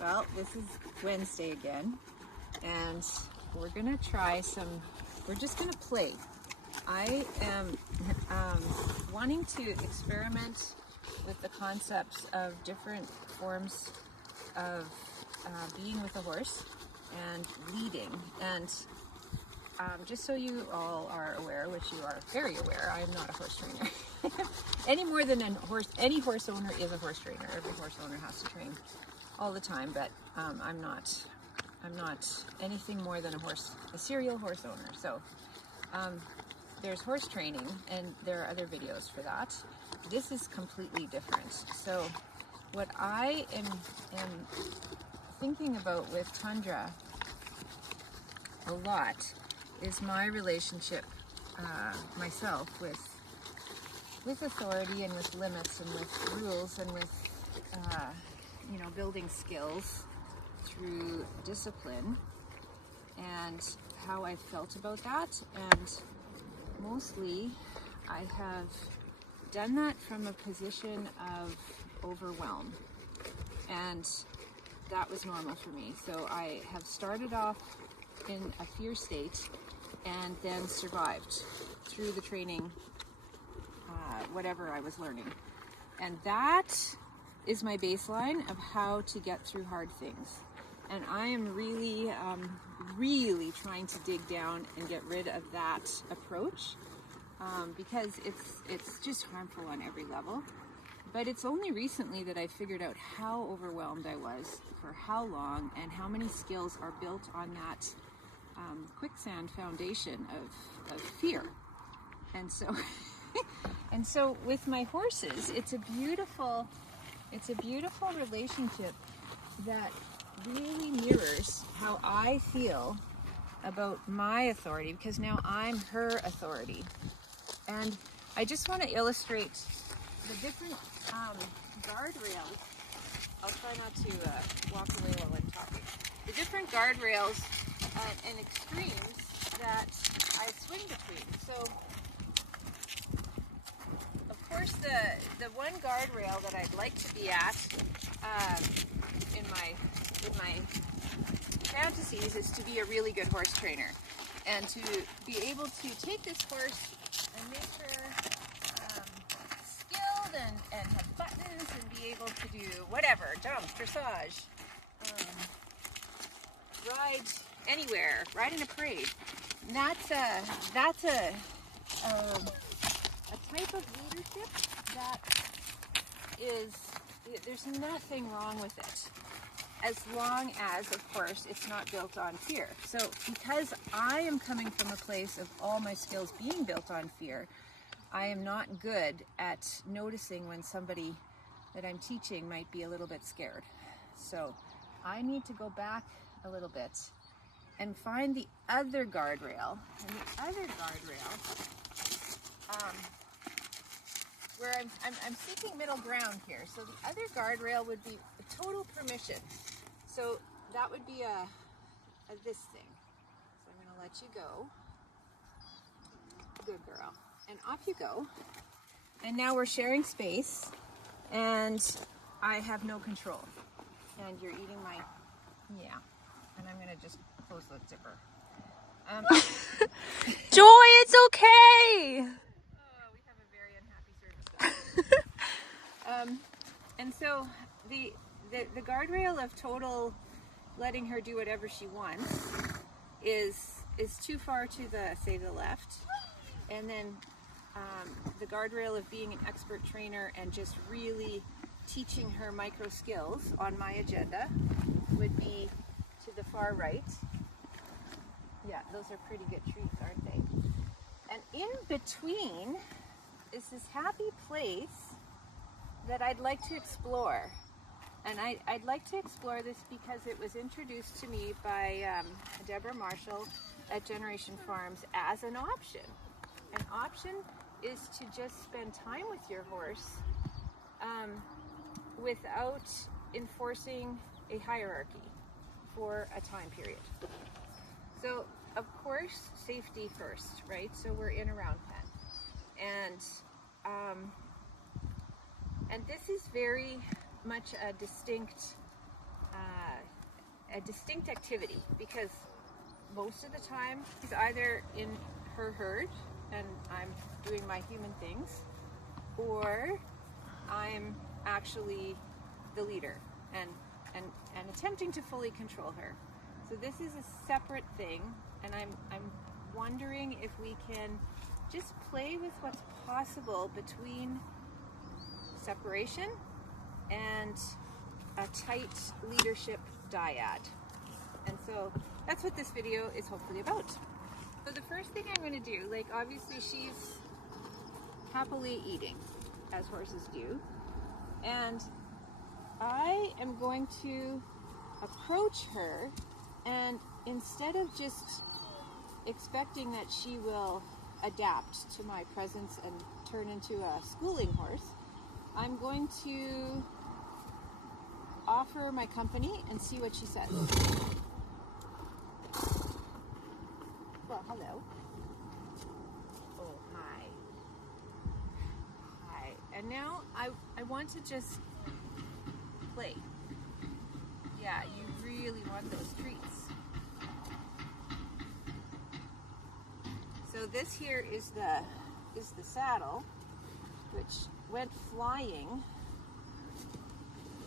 Well, this is Wednesday again, and we're gonna try we're just gonna play. I am wanting to experiment with the concepts of different forms of being with a horse and leading. And just so you all are aware, which you are very aware, I am not a horse trainer. Any more than any horse owner is a horse trainer. Every horse owner has to train all the time, but I'm not anything more than a serial horse owner. So there's horse training, and there are other videos for that. This is completely different. So what I am thinking about with Tundra a lot is my relationship myself with authority and with limits and with rules and with building skills through discipline, and how I felt about that. And mostly I have done that from a position of overwhelm, and that was normal for me. So I have started off in a fear state and then survived through the training, whatever I was learning. And that is my baseline of how to get through hard things. And I am really, really trying to dig down and get rid of that approach, because it's just harmful on every level. But it's only recently that I figured out how overwhelmed I was for how long, and how many skills are built on that quicksand foundation of fear. And so and so with my horses, it's a beautiful relationship that really mirrors how I feel about my authority, because now I'm her authority. And I just want to illustrate the different guardrails. I'll try not to walk away while I'm talking. The different guardrails and extremes that I swing between. So, of course, the one guardrail that I'd like to be at in my fantasies is to be a really good horse trainer, and to be able to take this horse and make her skilled and have buttons and be able to do whatever, jump, dressage, ride anywhere, ride in a parade. And that's a type of leadership that there's nothing wrong with it, as long as, of course, it's not built on fear. So because I am coming from a place of all my skills being built on fear, I am not good at noticing when somebody that I'm teaching might be a little bit scared. So I need to go back a little bit and find the other guardrail. And the other guardrail, where I'm seeking middle ground here. So the other guardrail would be a total permission. So that would be this thing. So I'm going to let you go. Good girl. And off you go. And now we're sharing space, and I have no control. And you're eating my, and I'm going to just close the zipper. Joy, it's okay! Oh, we have a very unhappy service. And so the guardrail of total letting her do whatever she wants is too far to the left. And then the guardrail of being an expert trainer and just really teaching her micro skills on my agenda would be to the far right. Yeah, those are pretty good trees, aren't they? And in between is this happy place that I'd like to explore. And I'd like to explore this because it was introduced to me by Deborah Marshall at Generation Farms as an option. An option is to just spend time with your horse without enforcing a hierarchy for a time period. So, of course, safety first, right? So we're in a round pen. And this is very much a distinct a distinct activity, because most of the time he's either in her herd and I'm doing my human things, or I'm actually the leader and attempting to fully control her. So this is a separate thing, and I'm wondering if we can just play with what's possible between separation and a tight leadership dyad. And so that's what this video is hopefully about. So the first thing I'm going to do, like obviously she's happily eating, as horses do, and I am going to approach her, and instead of just expecting that she will adapt to my presence and turn into a schooling horse, I'm going to offer my company and see what she says. Well, hello. Oh, hi. Hi. And now I want to just play. Yeah, you really want those treats. So this here is the saddle, which went flying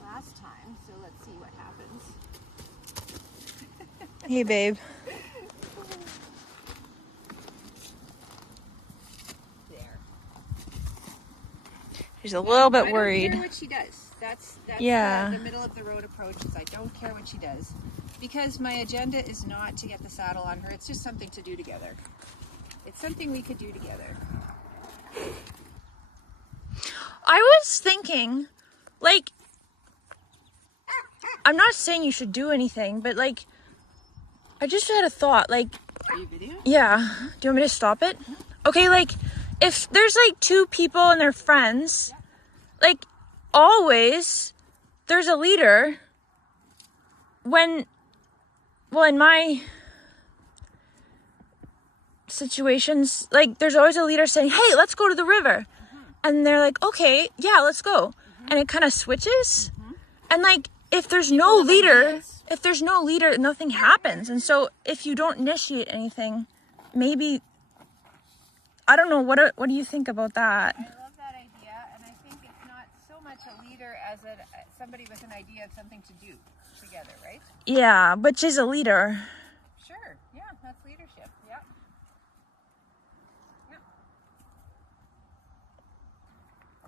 last time. So let's see what happens. Hey, babe. There. She's a little bit I worried. don't care what she does. That's Yeah. the middle of the road approach. Is I don't care what she does, because my agenda is not to get the saddle on her. It's just something to do together. It's something we could do together. I was thinking, like, I'm not saying you should do anything, but like, I just had a thought, like, Are you video? yeah, do you want me to stop it? Okay, like, if there's like two people and they're friends, like, always there's a leader when, well, in my situations, like, there's always a leader saying, hey, let's go to the river. And they're like, okay, yeah, let's go. And it kind of switches. And like, if there's no leader, nothing happens. And so if you don't initiate anything, maybe, I don't know, what do you think about that? I love that idea, and I think it's not so much a leader as somebody with an idea of something to do together, right? Yeah, but she's a leader. Sure. Yeah, that's leadership. Yeah. Yeah.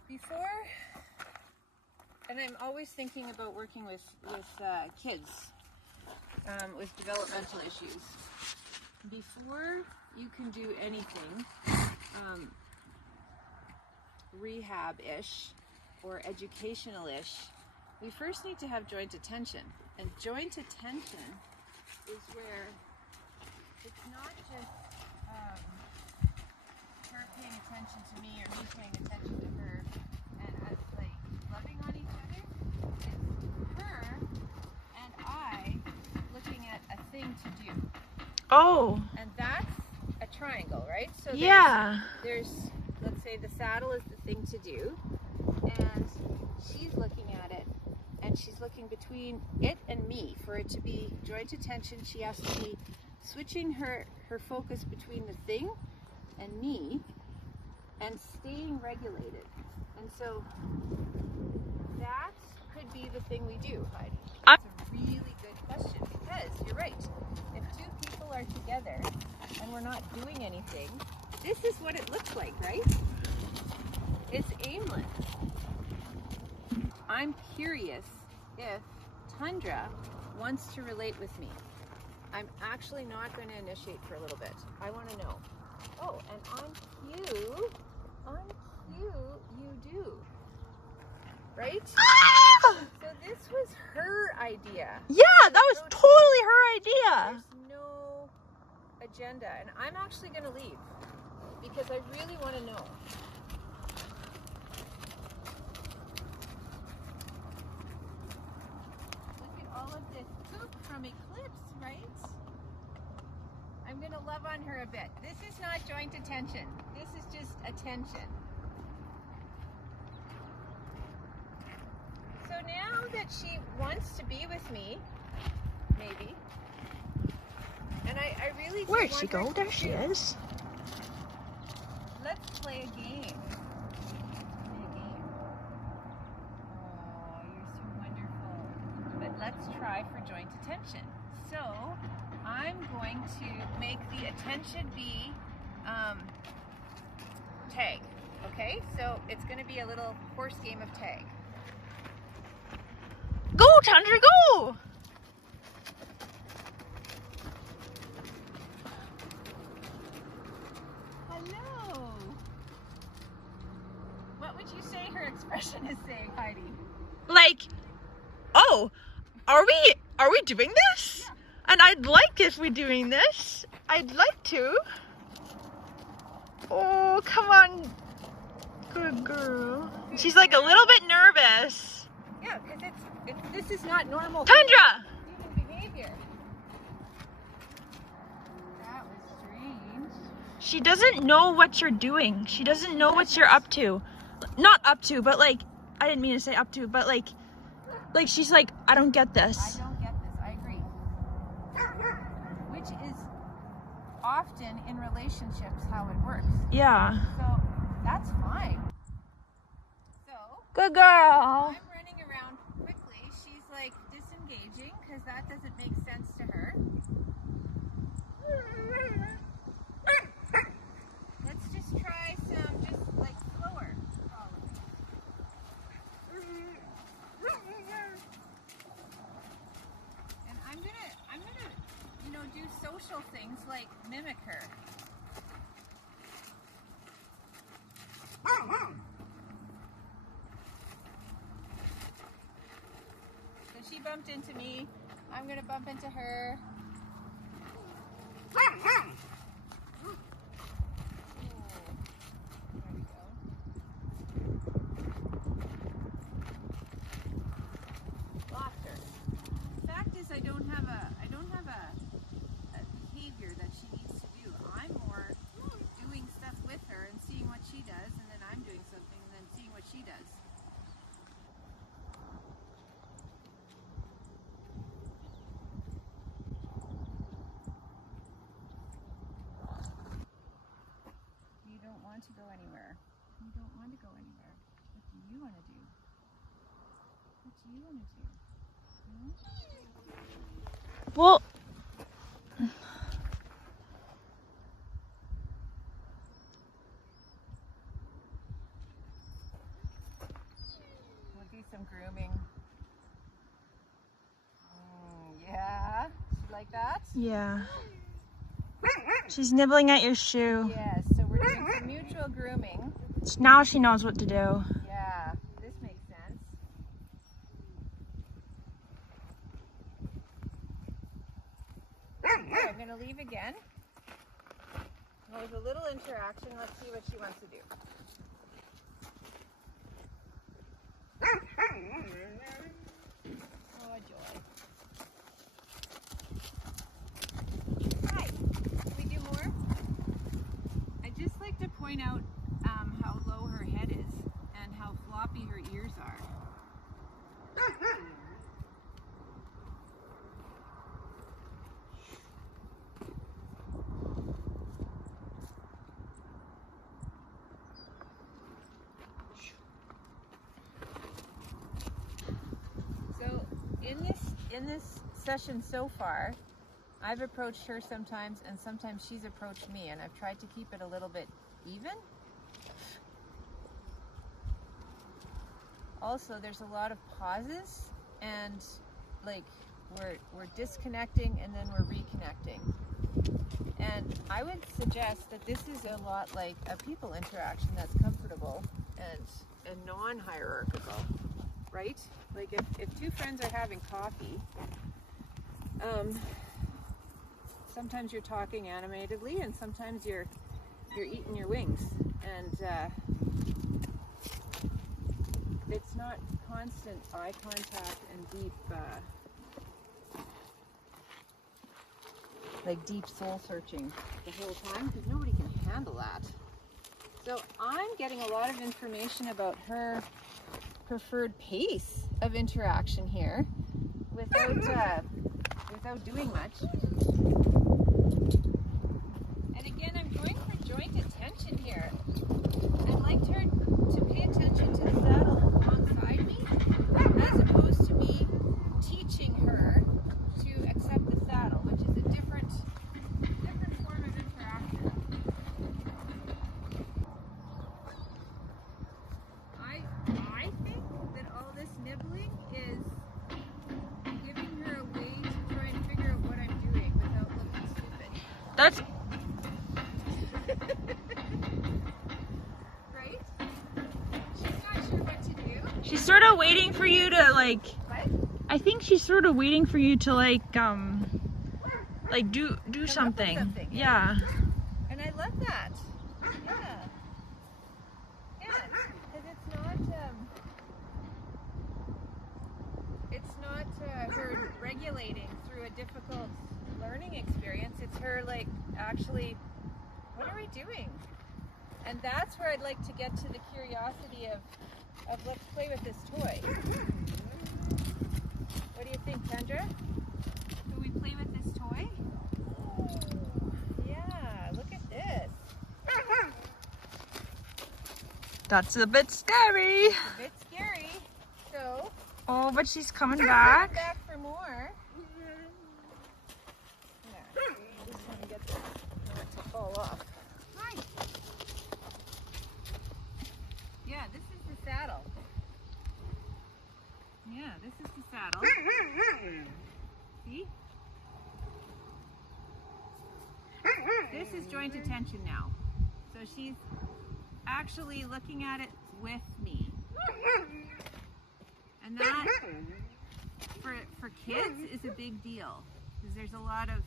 Before, and I'm always thinking about working with kids with developmental issues. Before you can do anything rehab-ish or educational-ish, we first need to have joint attention. And joint attention is where it's not just her paying attention to me or me paying attention to her and us like loving on each other. It's her and I looking at a thing to do. Oh. And that's a triangle, right? So Yeah. there's let's say the saddle is the thing to do, and she's looking at it, and she's looking between it and me. For it to be joint attention, she has to be switching her focus between the thing and me and staying regulated. And so that could be the thing we do, Heidi. That's a really good question, because you're right. If two people are together and we're not doing anything, this is what it looks like, right? It's aimless. I'm curious if Tundra wants to relate with me. I'm actually not going to initiate for a little bit. I want to know. Oh, and on cue, you do. Right? So this was her idea. Yeah, that was totally her idea. There's no agenda, and I'm actually going to leave because I really want to know. Look at all of this poop from Eclipse, right? I'm going to love on her a bit. This is not joint attention. This is just attention. So now that she wants to be with me, maybe, do Where'd you she want her go? to There she do? is. Let's play a game. Oh, you're so wonderful. But let's try for joint attention. So I'm going to make the attention be tag. Okay, so it's going to be a little horse game of tag. Go, Tundra, go! Hello. What would you say her expression is saying, Heidi? Like, oh, are we doing this? Yeah. And I'd like if we're doing this. I'd like to. Oh, come on. Good girl. She's like a little bit nervous. Yeah, because this is not normal Tundra! human behavior. That was strange. She doesn't know what you're doing. She doesn't know what you're up to. Not up to, but like, I didn't mean to say up to, but like she's like, I don't get this. I don't get this. I agree. Which is often in relationships how it works. Yeah. So that's fine. So Good girl. I'm running around quickly. She's like disengaging because that doesn't make sense to her. Let's just try some just like slower following. And I'm gonna, you know, do social things like mimic her. So she bumped into me. I'm gonna bump into her. Lost her. The fact is, I don't have a behavior that she needs to do. I'm more doing stuff with her and seeing what she does, and then I'm doing something and then seeing what she does. You don't want to go anywhere. You don't want to go anywhere. What do you want to do? What do you want to do? Hmm? Well, We'll do some grooming. Yeah. You like that? yeah. She's nibbling at your shoe. Yes. So we're doing some mutual grooming. Now she knows what to do. Yeah. This makes sense. Okay, I'm going to leave again. There's a little interaction. Let's see what she wants to do. Oh, joy. Hi. Can we do more? I'd just like to point out how low her head is and how floppy her ears are. So in this session so far, I've approached her sometimes and sometimes she's approached me, and I've tried to keep it a little bit even. Also, there's a lot of pauses and like we're disconnecting and then we're reconnecting. And I would suggest that this is a lot like a people interaction that's comfortable and non-hierarchical, right? Like if two friends are having coffee, sometimes you're talking animatedly and sometimes you're eating your wings, and it's not constant eye contact and deep soul searching the whole time, because nobody can handle that. So I'm getting a lot of information about her preferred pace of interaction here without doing much. And again, I'm going for joint attention here. I'd like her to pay attention to the saddle alongside me, as opposed to me teaching her to accept the saddle, which is a different form of interaction. I think that all this nibbling is giving her a way to try and figure out what I'm doing without looking stupid. That's Right? She's not sure what to do. she's sort of waiting for you to like. What? I think she's sort of waiting for you to like do with something. something, Yeah. And I love that. Yeah. Yeah, because it's not her regulating through a difficult learning experience. It's her like actually, what are we doing? And that's where I'd like to get to the curiosity of let's play with this toy. What do you think, Kendra? Can we play with this toy? Yeah, look at this. That's a bit scary. It's a bit scary. So, Oh, but she's coming come back. back for more. Yeah, I just want to get this not to fall off. Hi. Yeah, this is the saddle. Yeah, this is the saddle. See? This is joint attention now. So she's actually looking at it with me. And that, for kids, is a big deal. Because there's a lot of,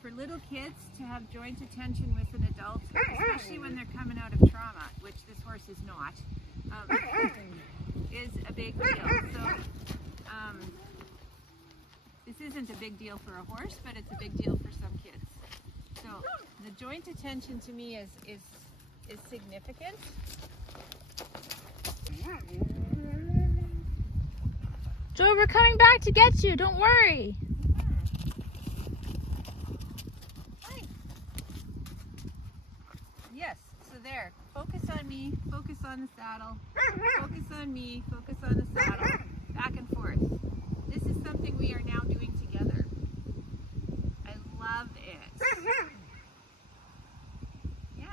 for little kids to have joint attention with an adult, especially when they're coming out of trauma, which this horse is not, is a big deal. So, this isn't a big deal for a horse, but it's a big deal for some kids. So the joint attention to me is significant. Joy, we're coming back to get you. Don't worry. Hi. Yes, so there. Focus on me, focus on the saddle. Focus on me, focus on the saddle. Back and forth. This is something we are now doing together. I love it. Yeah,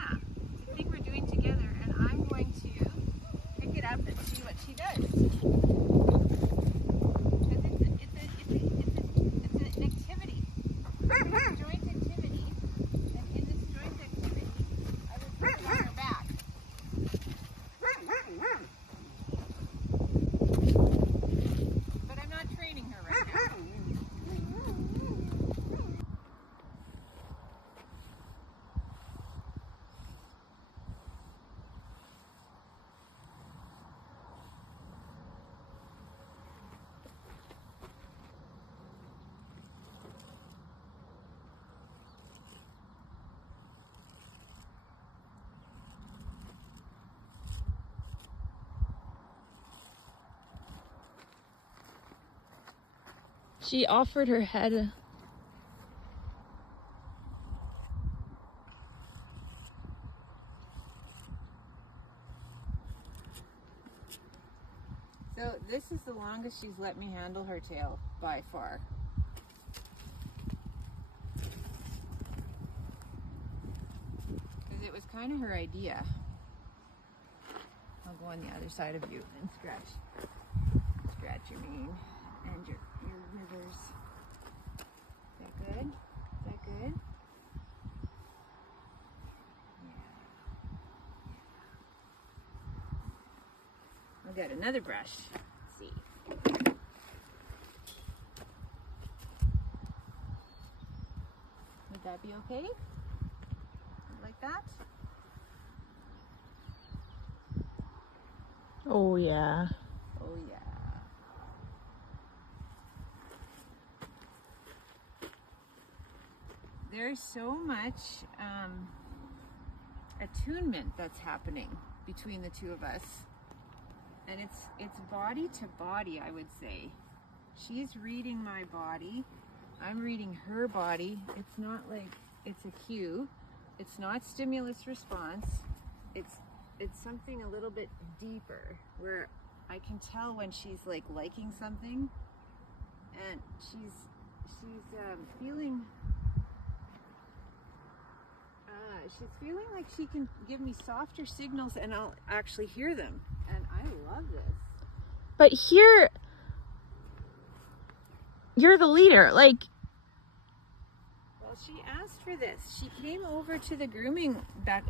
it's a thing we're doing together, and I'm going to pick it up and see what she does. Because it's an activity. It's a joint activity, and in this joint activity, I would put it on her back. But I'm not training her right now. She offered her head. So this is the longest she's let me handle her tail by far. Because it was kind of her idea. I'll go on the other side of you and scratch your mane and your rivers. Is that good? Is that good? Yeah. I'll get another brush. Let's see. Would that be okay? Like that? Oh yeah. Oh yeah. There's so much attunement that's happening between the two of us. And it's body to body, I would say. She's reading my body. I'm reading her body. It's not like it's a cue. It's not stimulus response. It's something a little bit deeper where I can tell when she's like liking something, and she's feeling like she can give me softer signals and I'll actually hear them, and I love this. But here, you're the leader. Like, Well, she asked for this. She came over to the grooming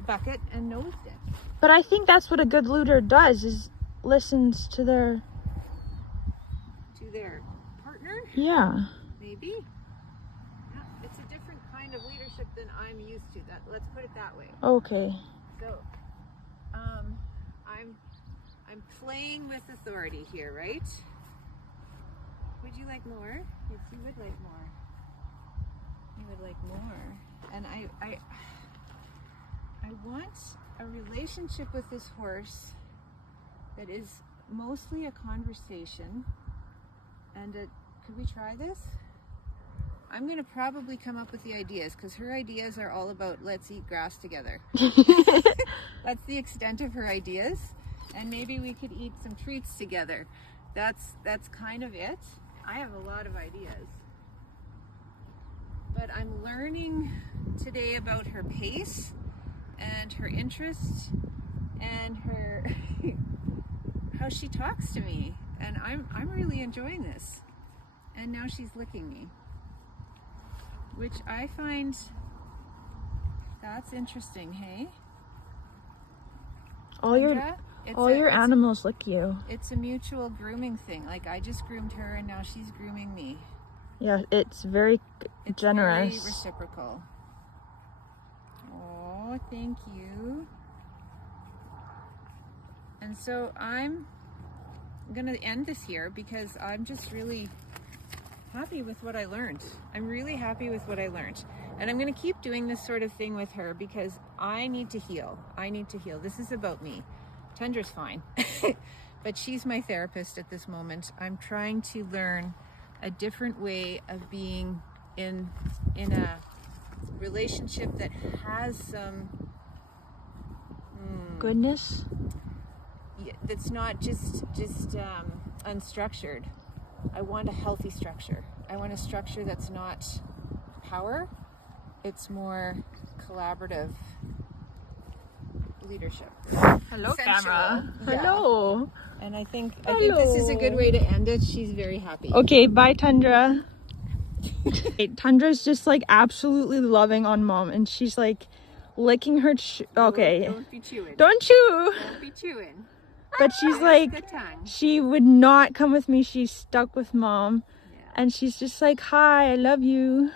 bucket and nosed it. but I think that's what a good leader does, is listens to their, To their partner, yeah. maybe. Yeah, it's a different kind of leadership than I'm used to. Let's put it that way. Okay. So, I'm playing with authority here, right? Would you like more? Yes, you would like more. You would like more. And I want a relationship with this horse that is mostly a conversation. And could we try this? I'm going to probably come up with the ideas, because her ideas are all about let's eat grass together. That's the extent of her ideas. And maybe we could eat some treats together. That's kind of it. I have a lot of ideas. But I'm learning today about her pace and her interest and her how she talks to me. And I'm really enjoying this. And now she's licking me, which I find that's interesting, hey? All your Kendra? your animals lick you. It's a mutual grooming thing. Like, I just groomed her and now she's grooming me. Yeah, it's very It's generous. very reciprocal. Oh, thank you. And so I'm gonna end this here because I'm just really happy with what I learned. I'm really happy with what I learned. And I'm gonna keep doing this sort of thing with her because I need to heal. I need to heal. This is about me. Tundra's fine, but she's my therapist at this moment. I'm trying to learn a different way of being in a relationship that has some Goodness. that's not just unstructured. I want a healthy structure. I want a structure that's not power. It's more collaborative leadership. Hello, Sensual. camera. Yeah. Hello. And I think this is a good way to end it. She's very happy. Okay, bye, Tundra. Tundra's just like absolutely loving on mom, and she's like licking her. Okay, Don't be chewing. don't chew. Don't be chewing. But she's Use like, the tongue. she would not come with me. She's stuck with mom, Yeah. and she's just like, hi, I love you.